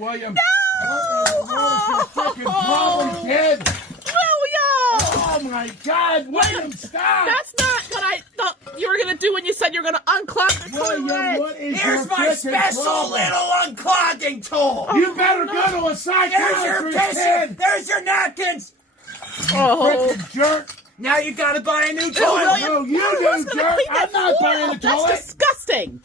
William. No! What is your freaking problem, kid? William! Oh my God, William, stop! That's not what I thought you were going to do when you said you were going to unclog the William, toilet. what is Here's your my freaking special problem? little unclogging tool. You better go to a There's your psychiatrist, tissue. kid. There's your napkins. Oh. Freaking jerk. Now you gotta buy a new Ew, toilet. William, No, you who's do, gonna jerk. clean that I'm not floor buying up? the toilet. That's disgusting.